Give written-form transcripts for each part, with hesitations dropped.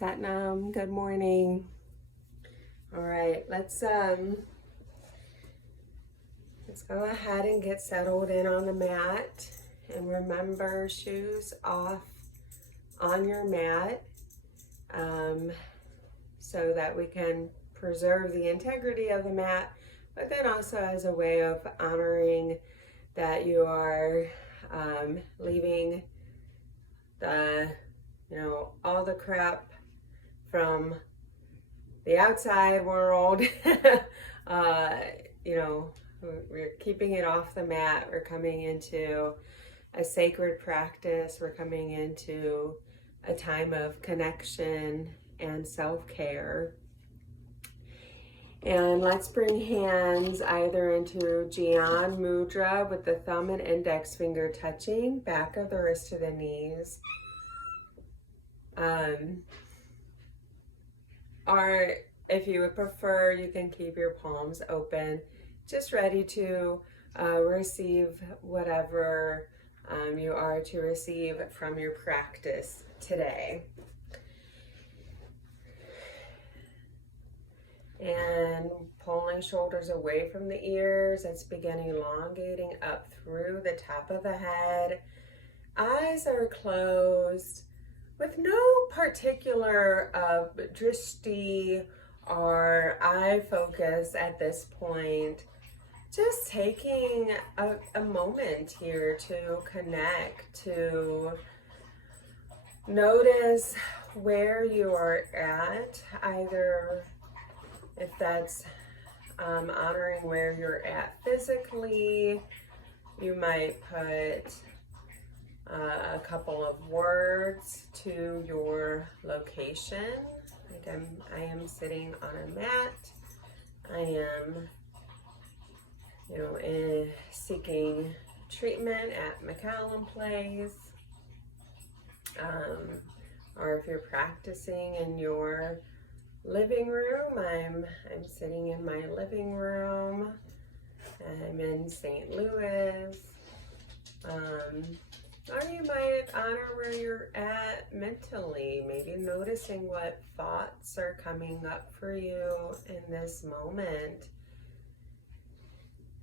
Satnam, good morning. All right, let's go ahead and get settled in on the mat. And remember, shoes off on your mat so that we can preserve the integrity of the mat, but then also as a way of honoring that you are leaving all the crap from the outside world. We're keeping it off the mat. We're coming into a sacred practice. We're coming into a time of connection and self-care. And let's bring hands either into Jnana Mudra with the thumb and index finger touching, back of the wrist to the knees. Or if you would prefer, you can keep your palms open, just ready to receive whatever you are to receive from your practice today. And pulling shoulders away from the ears. Let's begin elongating up through the top of the head. Eyes are closed with no particular drishti or eye focus at this point. Just taking a moment here to connect, to notice where you are at, either if that's honoring where you're at physically. You might put a couple of words to your location. Like I am sitting on a mat. I am, seeking treatment at McCallum Place. Or if you're practicing in your living room, I'm sitting in my living room. I'm in St. Louis. Or you might honor where you're at mentally, maybe noticing what thoughts are coming up for you in this moment.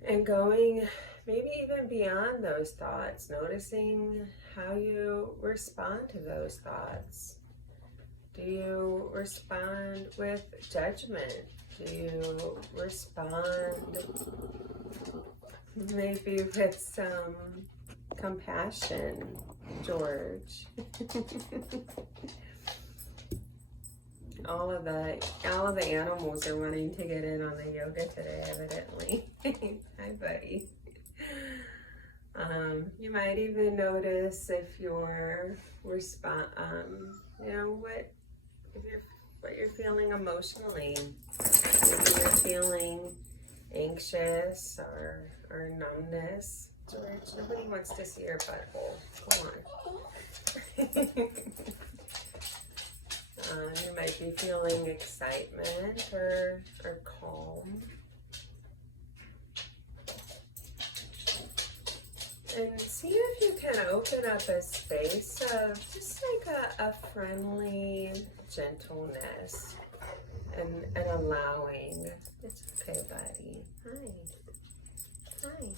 And going maybe even beyond those thoughts, noticing how you respond to those thoughts. Do you respond with judgment? Do you respond maybe with some compassion, George? all of the animals are wanting to get in on the yoga today, evidently. Hi, buddy. You might even notice if you're what you're feeling emotionally. Maybe you're feeling anxious or numbness. George, nobody wants to see your butthole. Come on. You might be feeling excitement or calm. And see if you can open up a space of just like a friendly gentleness and allowing. It's okay, buddy. Hi.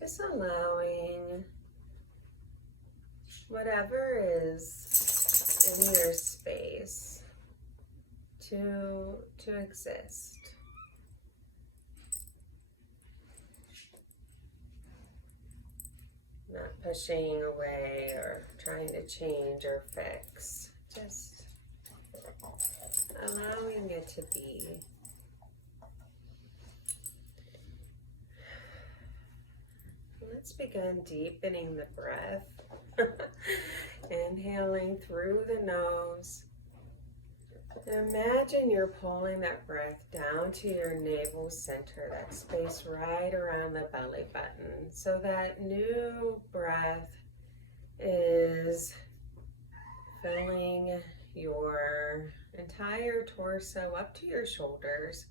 Just allowing whatever is in your space to exist. Not pushing away or trying to change or fix. Just allowing it to be. Let's begin deepening the breath. Inhaling through the nose. And imagine you're pulling that breath down to your navel center, that space right around the belly button. So that new breath is filling your entire torso up to your shoulders.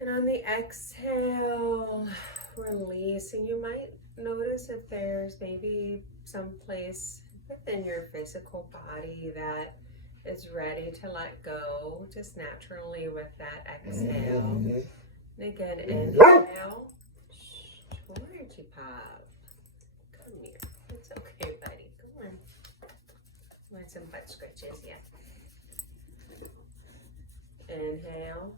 And on the exhale, release. And you might notice if there's maybe some place within your physical body that is ready to let go just naturally with that exhale. And again, inhale. Georgie Pop, come here. It's okay, buddy. Come on. Want some butt scratches? Yeah. Inhale.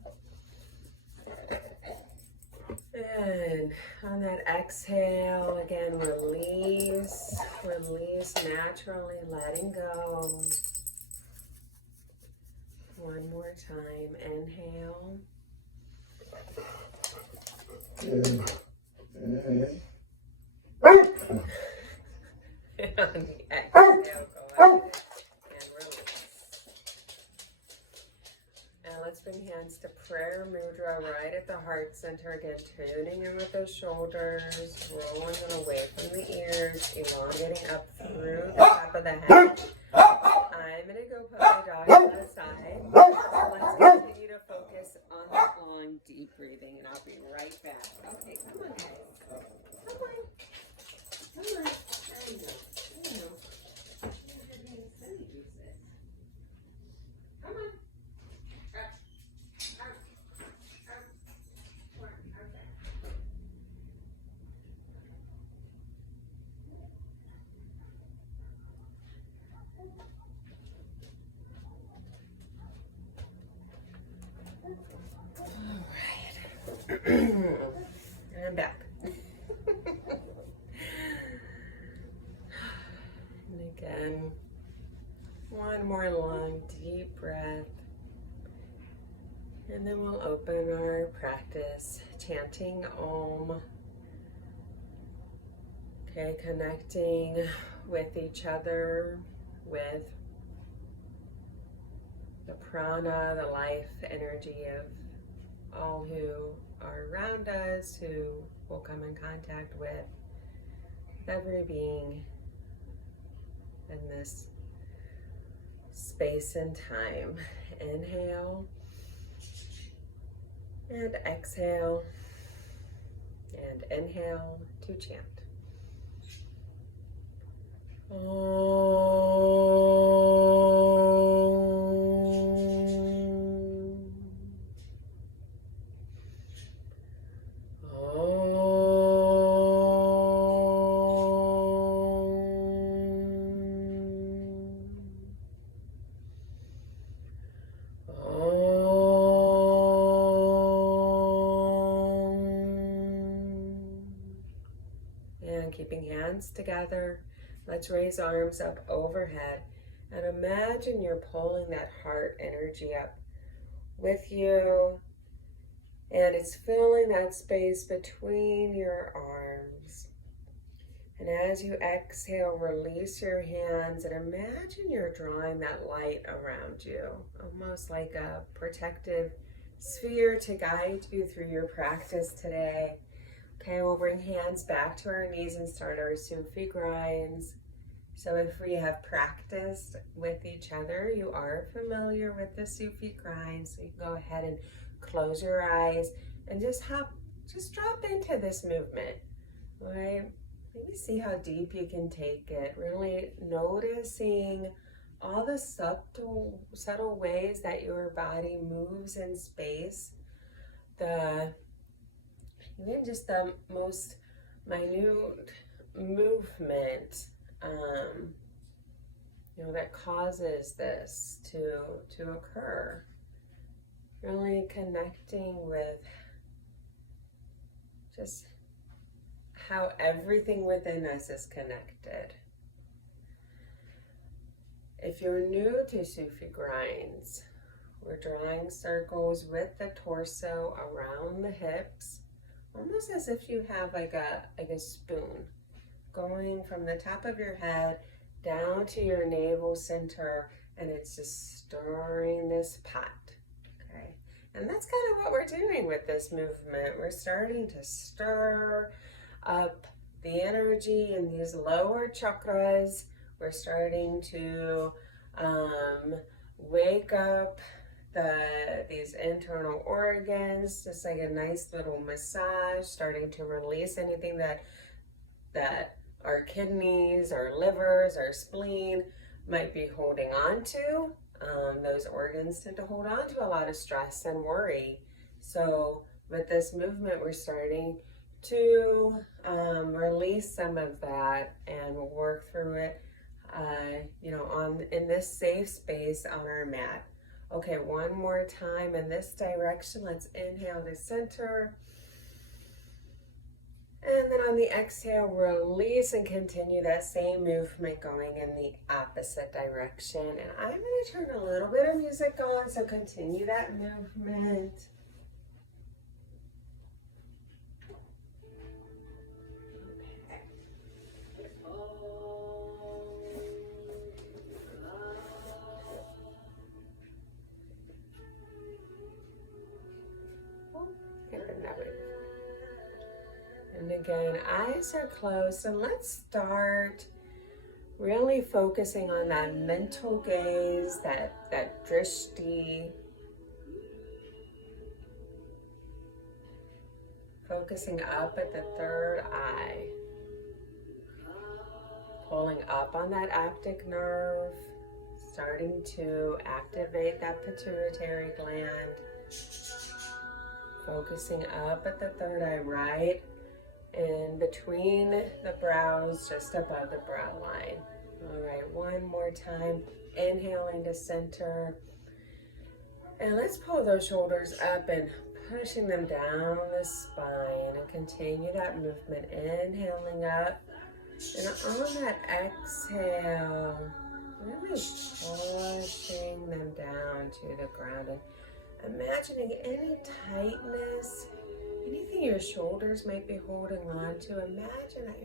And on that exhale, again, release naturally, letting go. One more time, inhale. And on the exhale, go ahead and release. And let's bring hands to prayer mudra right at the heart center. Again, tuning in with those shoulders, rolling them away from the ears, elongating up through the top of the head. I'm going to go puppy dog on the side. So let's continue to focus on that long, deep breathing, and I'll be right back. Okay, come on, guys. Come on. Come on. There you go. There you go. Come on. And I'm back. And again, one more long, deep breath. And then we'll open our practice chanting Om. Okay, connecting with each other, with the prana, the life energy of all who are around us, who will come in contact with every being in this space and time. Inhale and exhale, and inhale to chant. And keeping hands together, let's raise arms up overhead and imagine you're pulling that heart energy up with you, and it's filling that space between your arms. And as you exhale, release your hands and imagine you're drawing that light around you, almost like a protective sphere to guide you through your practice today. Okay, we'll bring hands back to our knees and start our Sufi grinds. So if we have practiced with each other, you are familiar with the Sufi grind, so you can go ahead and close your eyes and just drop into this movement. All right, maybe see how deep you can take it, really noticing all the subtle ways that your body moves in space, even just the most minute movement, that causes this to occur. Really connecting with just how everything within us is connected. If you're new to Sufi grinds, we're drawing circles with the torso around the hips, almost as if you have like a spoon going from the top of your head down to your navel center, and it's just stirring this pot. Okay, and that's kind of what we're doing with this movement. We're starting to stir up the energy in these lower chakras. We're starting to wake up these internal organs, just like a nice little massage, starting to release anything that our kidneys, our livers, our spleen might be holding on to. Those organs tend to hold on to a lot of stress and worry. So with this movement, we're starting to release some of that and work through it, in this safe space on our mat. Okay, one more time in this direction. Let's inhale to center. And then on the exhale, release and continue that same movement going in the opposite direction. And I'm going to turn a little bit of music on, so continue that movement. And again, eyes are closed, and let's start really focusing on that mental gaze, that drishti. Focusing up at the third eye. Pulling up on that optic nerve, starting to activate that pituitary gland. Focusing up at the third eye, right in between the brows, just above the brow line. All right, one more time. Inhaling to center. And let's pull those shoulders up and pushing them down the spine, and continue that movement. Inhaling up. And on that exhale, really pushing them down to the ground. And imagining any tightness, anything your shoulders might be holding on to, imagine that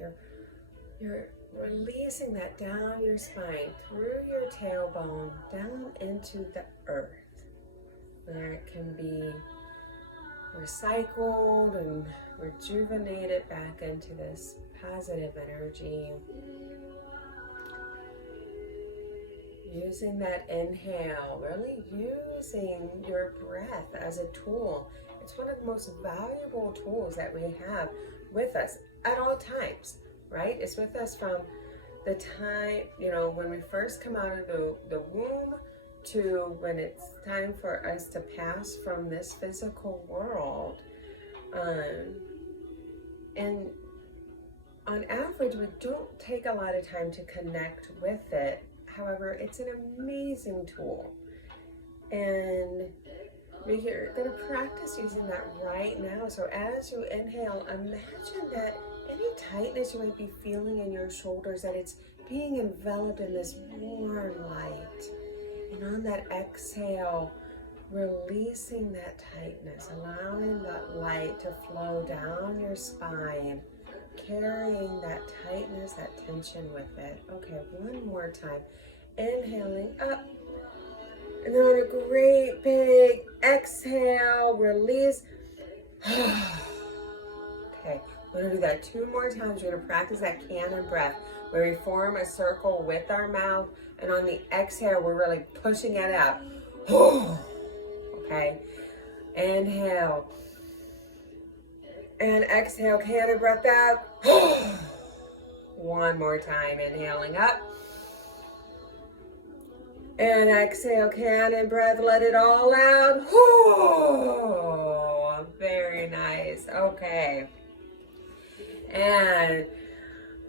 you're releasing that down your spine, through your tailbone, down into the earth, where it can be recycled and rejuvenated back into this positive energy. Using that inhale, really using your breath as a tool. It's one of the most valuable tools that we have with us at all times, right? It's with us from the time, when we first come out of the womb to when it's time for us to pass from this physical world. And on average, we don't take a lot of time to connect with it. However, it's an amazing tool. And we're going to practice using that right now. So as you inhale, imagine that any tightness you might be feeling in your shoulders, that it's being enveloped in this warm light. And on that exhale, releasing that tightness, allowing that light to flow down your spine, carrying that tightness, that tension with it. Okay, one more time. Inhaling up. And then on a great big exhale, release. Okay, we're going to do that 2 more times. We're going to practice that cannon breath, where we form a circle with our mouth. And on the exhale, we're really pushing it out. Okay, inhale. And exhale, cannon breath out. One more time, inhaling up. And exhale, cannon breath, let it all out. Very nice. Okay. And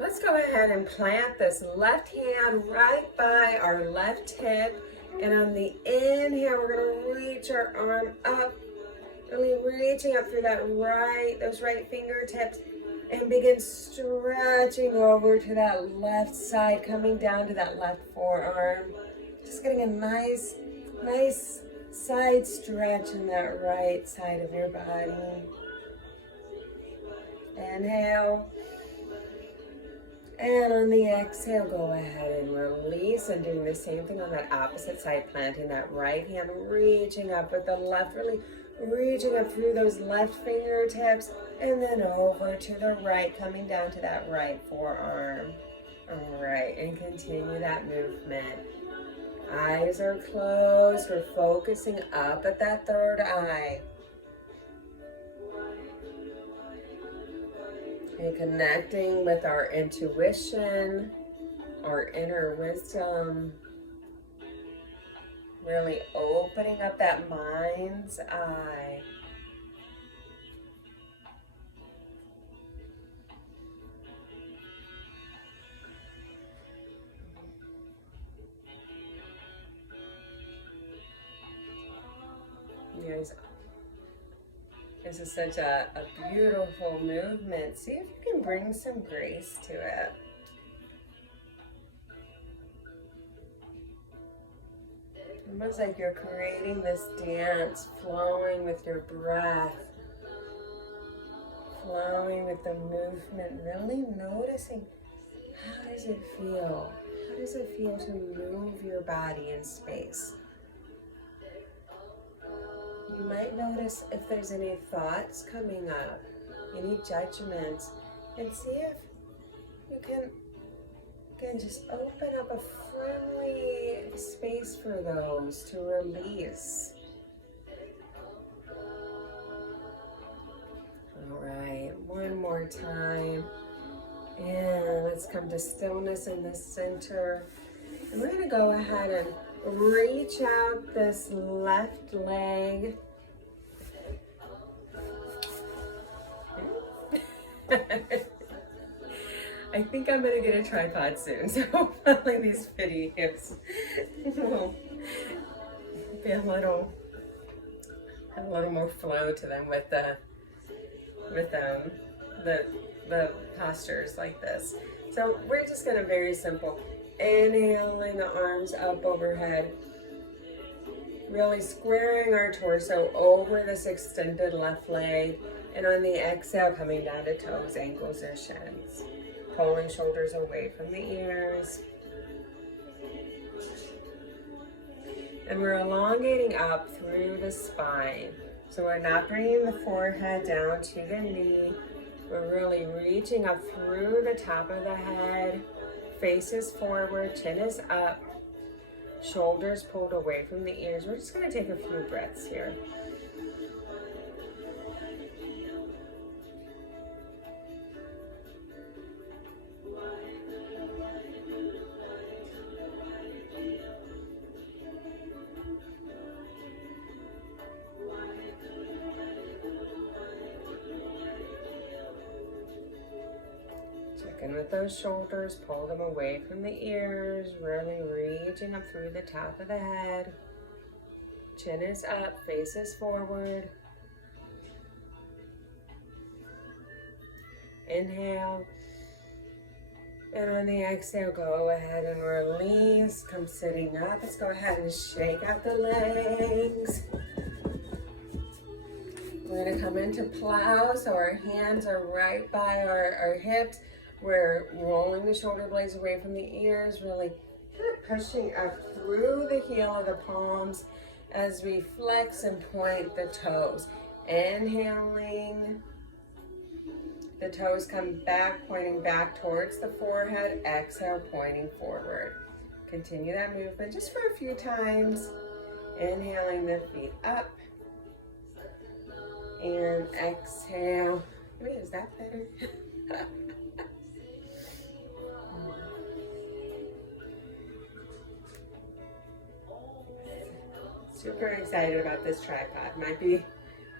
let's go ahead and plant this left hand right by our left hip. And on the inhale, we're going to reach our arm up. Really reaching up through those right fingertips, and begin stretching over to that left side, coming down to that left forearm. Just getting a nice side stretch in that right side of your body. Inhale. And on the exhale, go ahead and release, and doing the same thing on that opposite side, planting that right hand, reaching up with the left, really reaching up through those left fingertips, and then over to the right, coming down to that right forearm. All right, and continue that movement. Eyes are closed. We're focusing up at that third eye. And connecting with our intuition, our inner wisdom. Really opening up that mind's eye. Yes, this is such a beautiful movement. See if you can bring some grace to it. Almost like you're creating this dance, flowing with your breath, flowing with the movement, really noticing how does it feel? How does it feel to move your body in space? You might notice if there's any thoughts coming up, any judgments, and see if you can, again, just open up a friendly space for those to release. All right, one more time. And let's come to stillness in the center. And we're going to go ahead and reach out this left leg. I think I'm going to get a tripod soon, so hopefully these videos will be a little more flow to them with the postures like this. So we're just going to very simple. Inhaling the arms up overhead, really squaring our torso over this extended left leg, and on the exhale coming down to toes, ankles, or shins. Pulling shoulders away from the ears. And we're elongating up through the spine. So we're not bringing the forehead down to the knee. We're really reaching up through the top of the head. Face is forward, chin is up. Shoulders pulled away from the ears. We're just going to take a few breaths here. In with those shoulders, pull them away from the ears, really reaching up through the top of the head. Chin is up, face is forward. Inhale. And on the exhale, go ahead and release. Come sitting up. Let's go ahead and shake out the legs. We're going to come into plow, so our hands are right by our hips. We're rolling the shoulder blades away from the ears, really pushing up through the heel of the palms as we flex and point the toes. Inhaling, the toes come back, pointing back towards the forehead. Exhale, pointing forward. Continue that movement just for a few times. Inhaling the feet up. And exhale. Wait, is that better? Super excited about this tripod. Might be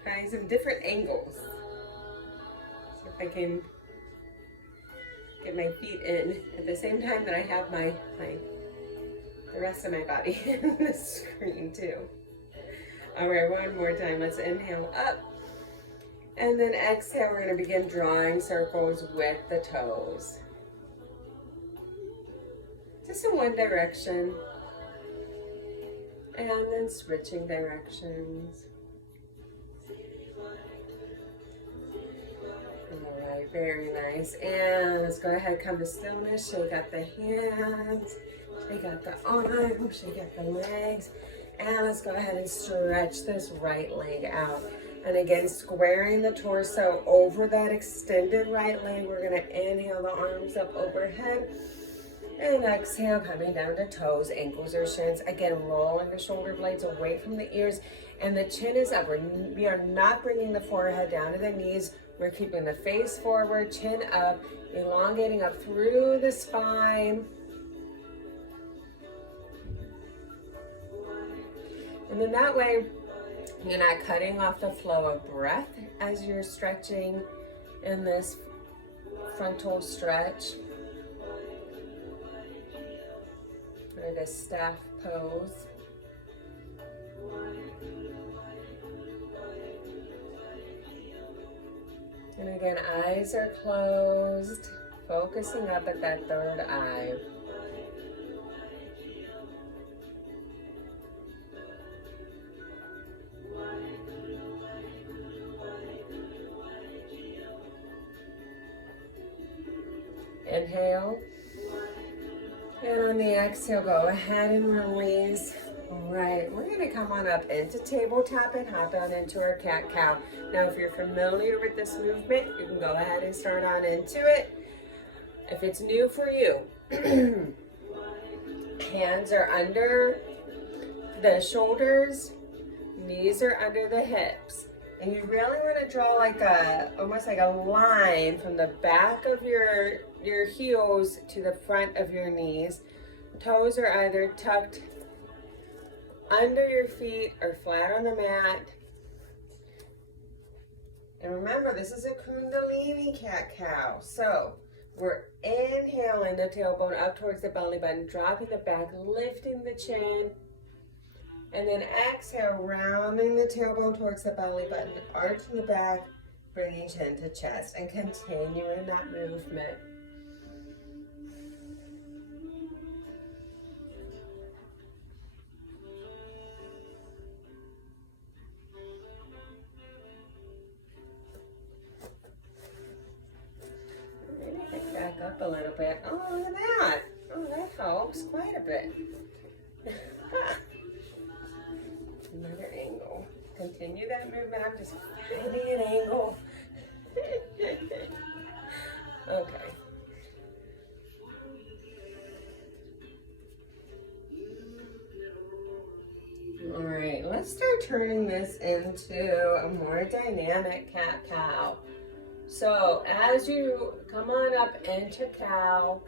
trying some different angles. See if I can get my feet in at the same time that I have the rest of my body in the screen too. All right, one more time. Let's inhale up. And then exhale, we're going to begin drawing circles with the toes. Just in one direction. And then switching directions. All right, very nice. And let's go ahead, come to stillness. Shake out the hands, shake out the arms, shake out the legs. And let's go ahead and stretch this right leg out. And again, squaring the torso over that extended right leg. We're going to inhale the arms up overhead. And exhale, coming down to toes, ankles or shins. Again, rolling the shoulder blades away from the ears. And the chin is up. We are not bringing the forehead down to the knees. We're keeping the face forward, chin up, elongating up through the spine. And then that way, you're not cutting off the flow of breath as you're stretching in this frontal stretch or the staff pose. And again, eyes are closed, focusing up at that third eye. Inhale. And on the exhale, go ahead and release. All right, we're gonna come on up into tabletop and hop down into our cat-cow. Now, if you're familiar with this movement, you can go ahead and start on into it. If it's new for you, hands are under the shoulders, knees are under the hips. And you really want to draw like almost like a line from the back of your heels to the front of your knees. Toes are either tucked under your feet or flat on the mat. And remember, this is a Kundalini cat-cow. So we're inhaling the tailbone up towards the belly button, dropping the back, lifting the chin. And then exhale, rounding the tailbone towards the belly button, arching the back, bringing chin to chest, and continuing that movement. Maybe pick back up a little bit. Oh, look at that. Oh, that helps quite a bit. Another angle. Continue that movement. I'm just finding an angle. Okay. All right, let's start turning this into a more dynamic cat-cow. So as you come on up into cow,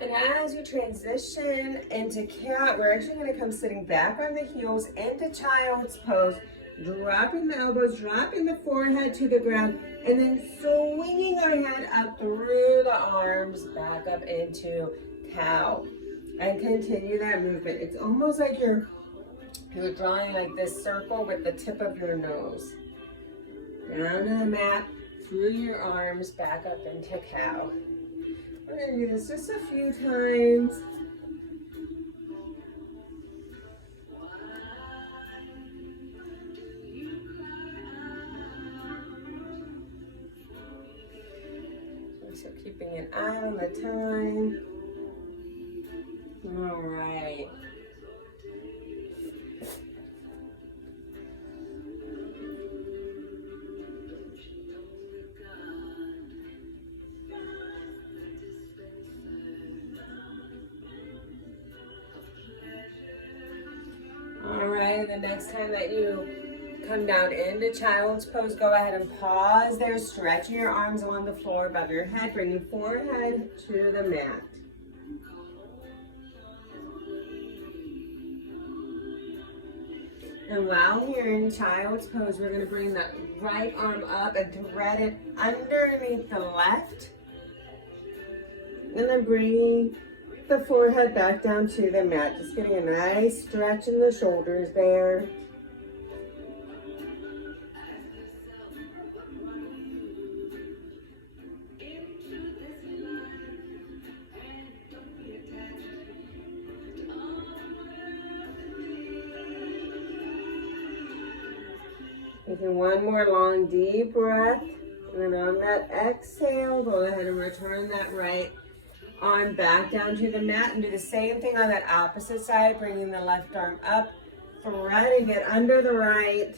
and as you transition into cat, we're actually going to come sitting back on the heels into child's pose, dropping the elbows, dropping the forehead to the ground, and then swinging our head up through the arms, back up into cow. And continue that movement. It's almost like you're drawing like this circle with the tip of your nose. Down to the mat, through your arms, back up into cow. We're going to do this just a few times. So keeping an eye on the time. All right. The next time that you come down into child's pose, go ahead and pause there, stretching your arms along the floor above your head, bringing forehead to the mat. And while you're in child's pose, we're going to bring the right arm up and thread it underneath the left. And then bring the forehead back down to the mat. Just getting a nice stretch in the shoulders there. Taking one more long deep breath. And then on that exhale, go ahead and return that right arm back down to the mat and do the same thing on that opposite side, bringing the left arm up, threading it under the right.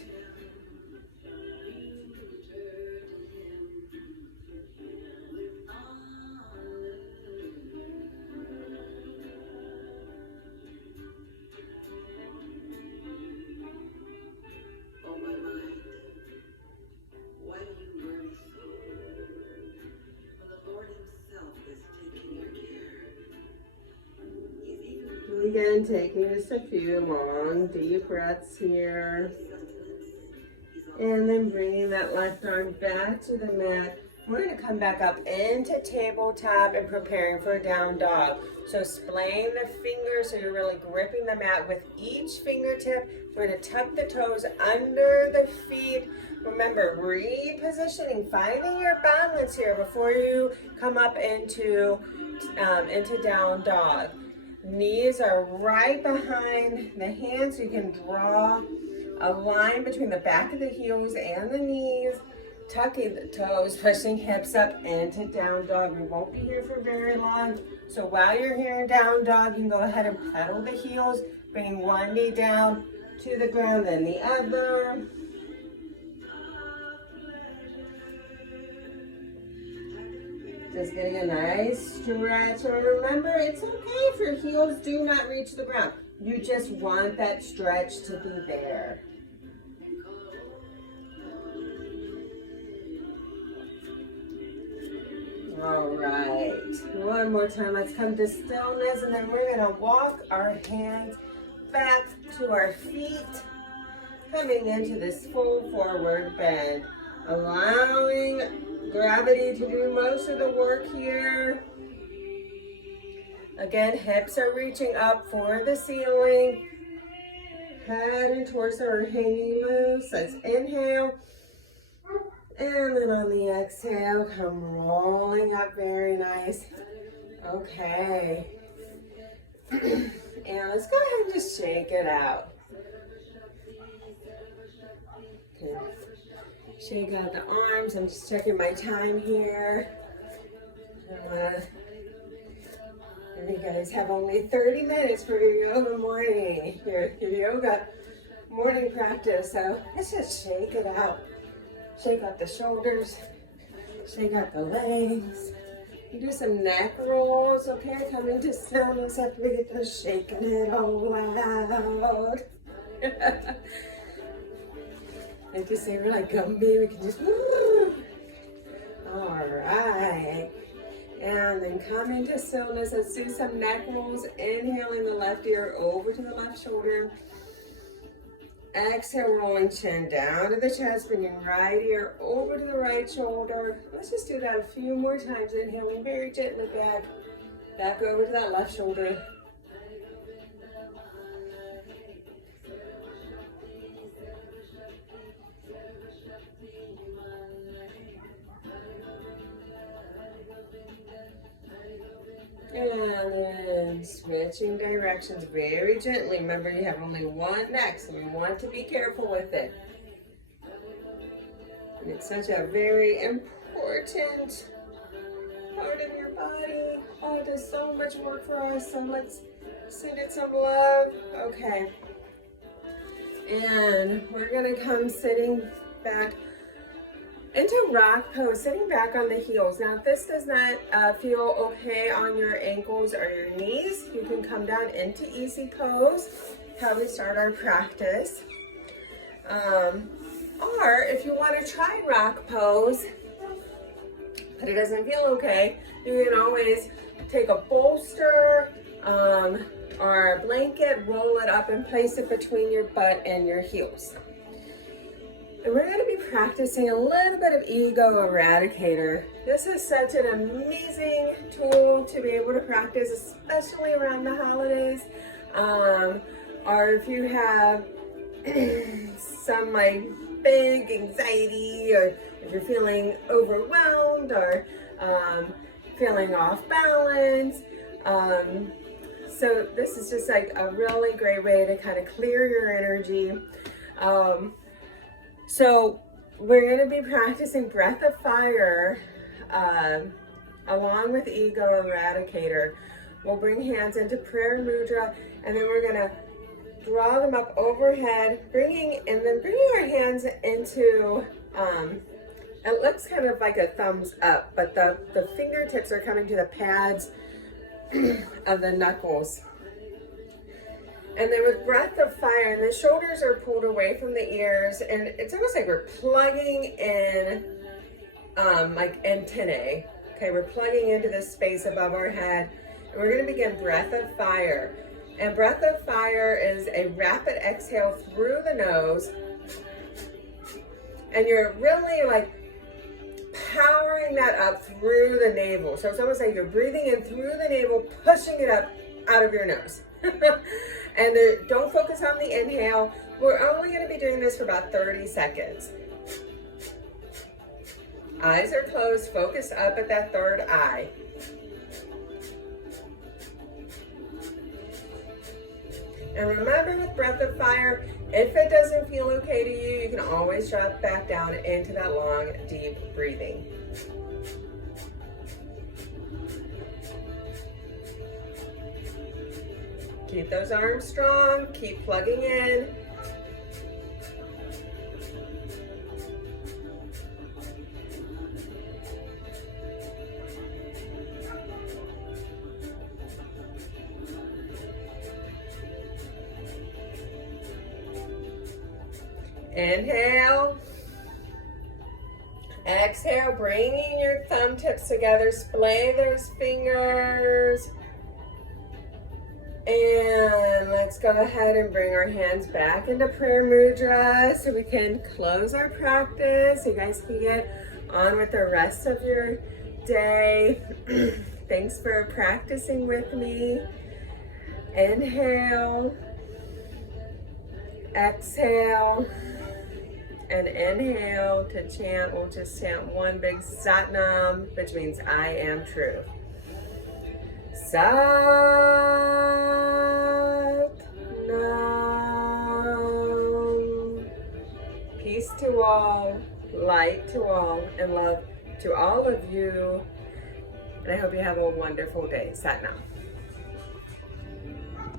Again, taking just a few long, deep breaths here. And then bringing that left arm back to the mat. We're going to come back up into tabletop and preparing for a down dog. So splaying the fingers so you're really gripping the mat with each fingertip. We're going to tuck the toes under the feet. Remember, repositioning, finding your balance here before you come up into down dog. Knees are right behind the hands, so you can draw a line between the back of the heels and the knees, tucking the toes, pushing hips up into down dog. We won't be here for very long, so while you're here in down dog, you can go ahead and pedal the heels, bringing one knee down to the ground, then the other. Just getting a nice stretch. And remember, it's okay if your heels do not reach the ground. You just want that stretch to be there. All right, one more time. Let's come to stillness, and then we're gonna walk our hands back to our feet, coming into this full forward bend, allowing gravity to do most of the work here. Again, hips are reaching up for the ceiling. Head and torso are hanging loose. Let's inhale. And then on the exhale, come rolling up, very nice. Okay. And let's go ahead and just shake it out. Okay. Shake out the arms. I'm just checking my time here. You guys have only 30 minutes for your yoga morning, your yoga morning practice. So let's just shake it out. Shake out the shoulders, shake out the legs. You do some neck rolls, okay? Come into stillness after we get to shaking it all out. Like you say, we're like Gumby, we can just, woo. All right. And then come into stillness. Let's do some neck rolls. Inhaling the left ear over to the left shoulder. Exhale, rolling chin down to the chest, bringing right ear over to the right shoulder. Let's just do that a few more times. Inhaling very gently back over to that left shoulder. And then switching directions very gently. Remember, you have only one neck, so we want to be careful with it. And it's such a very important part of your body. Oh, it does so much work for us, so let's send it some love. Okay. And we're gonna come sitting back into rock pose, sitting back on the heels. Now, if this does not feel okay on your ankles or your knees, you can come down into easy pose, how we start our practice. Or if you want to try rock pose, but it doesn't feel okay, you can always take a bolster or a blanket, roll it up and place it between your butt and your heels. And we're going to be practicing a little bit of Ego Eradicator. This is such an amazing tool to be able to practice, especially around the holidays. Or if you have some like big anxiety, or if you're feeling overwhelmed or feeling off balance. So this is just like a really great way to kind of clear your energy. So we're going to be practicing Breath of Fire along with Ego Eradicator. We'll bring hands into Prayer Mudra, and then we're going to draw them up overhead, bringing our hands into, it looks kind of like a thumbs up, but the fingertips are coming to the pads of the knuckles. And then with Breath of Fire, and the shoulders are pulled away from the ears, and it's almost like we're plugging in like antennae. Okay, we're plugging into this space above our head, and we're going to begin Breath of Fire. And breath of fire is a rapid exhale through the nose. And you're really like powering that up through the navel. So it's almost like you're breathing in through the navel, pushing it up out of your nose. And don't focus on the inhale. We're only going to be doing this for about 30 seconds. Eyes are closed. Focus up at that third eye. And remember, with breath of fire, if it doesn't feel okay to you, you can always drop back down into that long, deep breathing. Keep those arms strong. Keep plugging in. Inhale. Exhale, bringing your thumb tips together. Splay those fingers. And let's go ahead and bring our hands back into prayer mudra so we can close our practice. You guys can get on with the rest of your day. Thanks for practicing with me. Inhale. Exhale. And inhale to chant. We'll just chant one big Sat Nam, which means I am true. Sat Nam. Peace to all, light to all, and love to all of you. And I hope you have a wonderful day. Sat Nam.